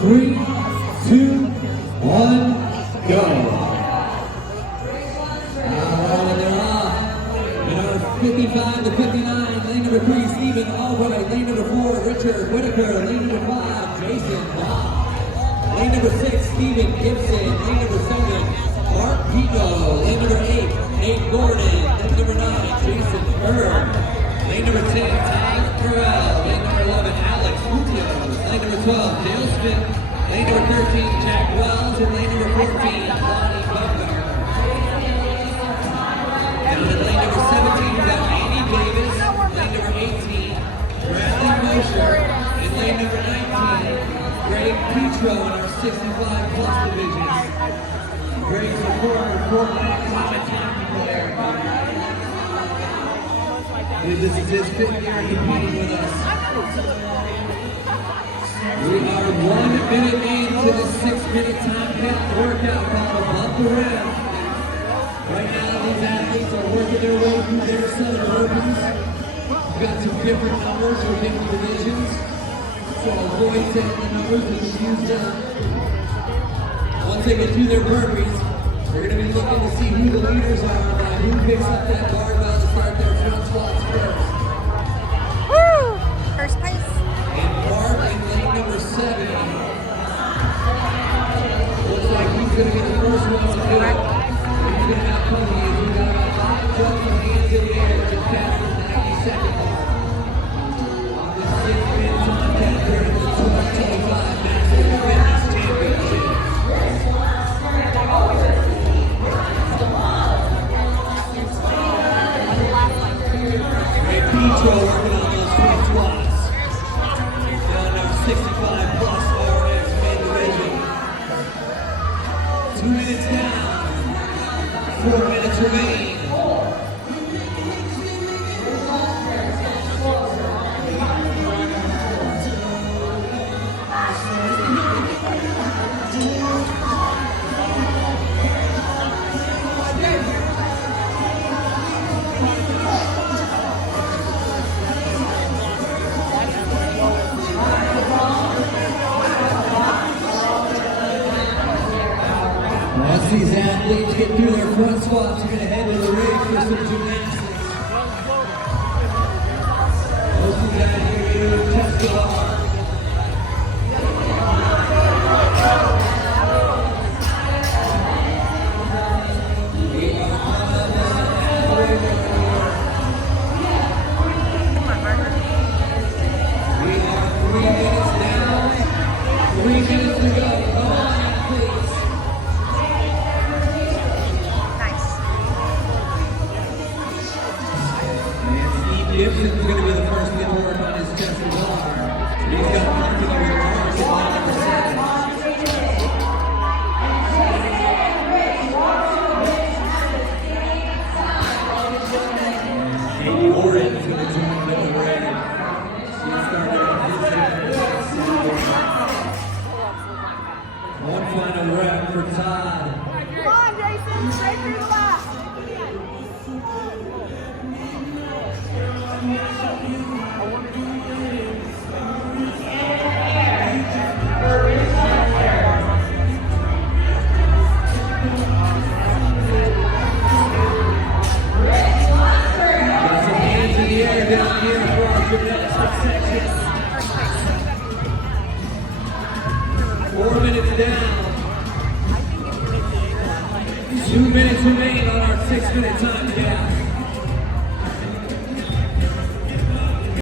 3, 2, 1, go. Alright, they're off. In our 55 to 59, lane number 3, Stephen Albright. Lane number 4, Richard Whitaker. Lane number 5, Jason Bob. Lane number 6, Stephen Gibson. Lane number 7, Mark Pico. Lane number 8, Nate Gordon. Lane number 9, Jason Bird. Lane number 10, Ty Burrell. Lane number 11, Alex Munoz. Lane number 12, Dale Smith. Lane number 13, Jack Wells. And lane number 14, Lonnie Butler. Down at lane number 17, we got Amy Davis. Lane number 18, Bradley Mosher. And lane number 19, Greg Petro in our 65 plus divisions. Greg's a former Portland Atomic hockey player. This is his 5th year competing with us. We are 1 minute into the 6-minute time hit workout called Above the Rim. Right now, these athletes are working their way through their set of burpees. We've got some different numbers for different divisions. So avoid taking the numbers that we used up. Once they get through their burpees, we're going to be looking to see who the leaders are and who picks up that barbell to start their front squats first. Woo! First place. And Mark in lane number 7. Looks like he's going to be the first one to do it. He's going to have plenty as we got about 5 jumps and hands in the air to pass the 90-second mark. On this 6-minute time capture in the 2025 National Fitness Championship. Petro working on those front squats. Down our 65 plus RX main division. 2 minutes down. 4 minutes remain. Once these athletes get through their front squats, you're going to head to the ring for some gymnastics. Most of you guys are going to do test the bar. We are halfway there. We are 3 minutes down, 3 minutes to go. Come on, athletes. Gibson's going to be the first to get to work on his chest and bar. He's got something over the arms at line number 7. Katie Gordon is going to join with the red. She started on his head. One final rep for Todd. Come on, Jason. Straight through the lap. Down here for our gymnastics section. 4 minutes down. 2 minutes remain on our 6-minute time gap.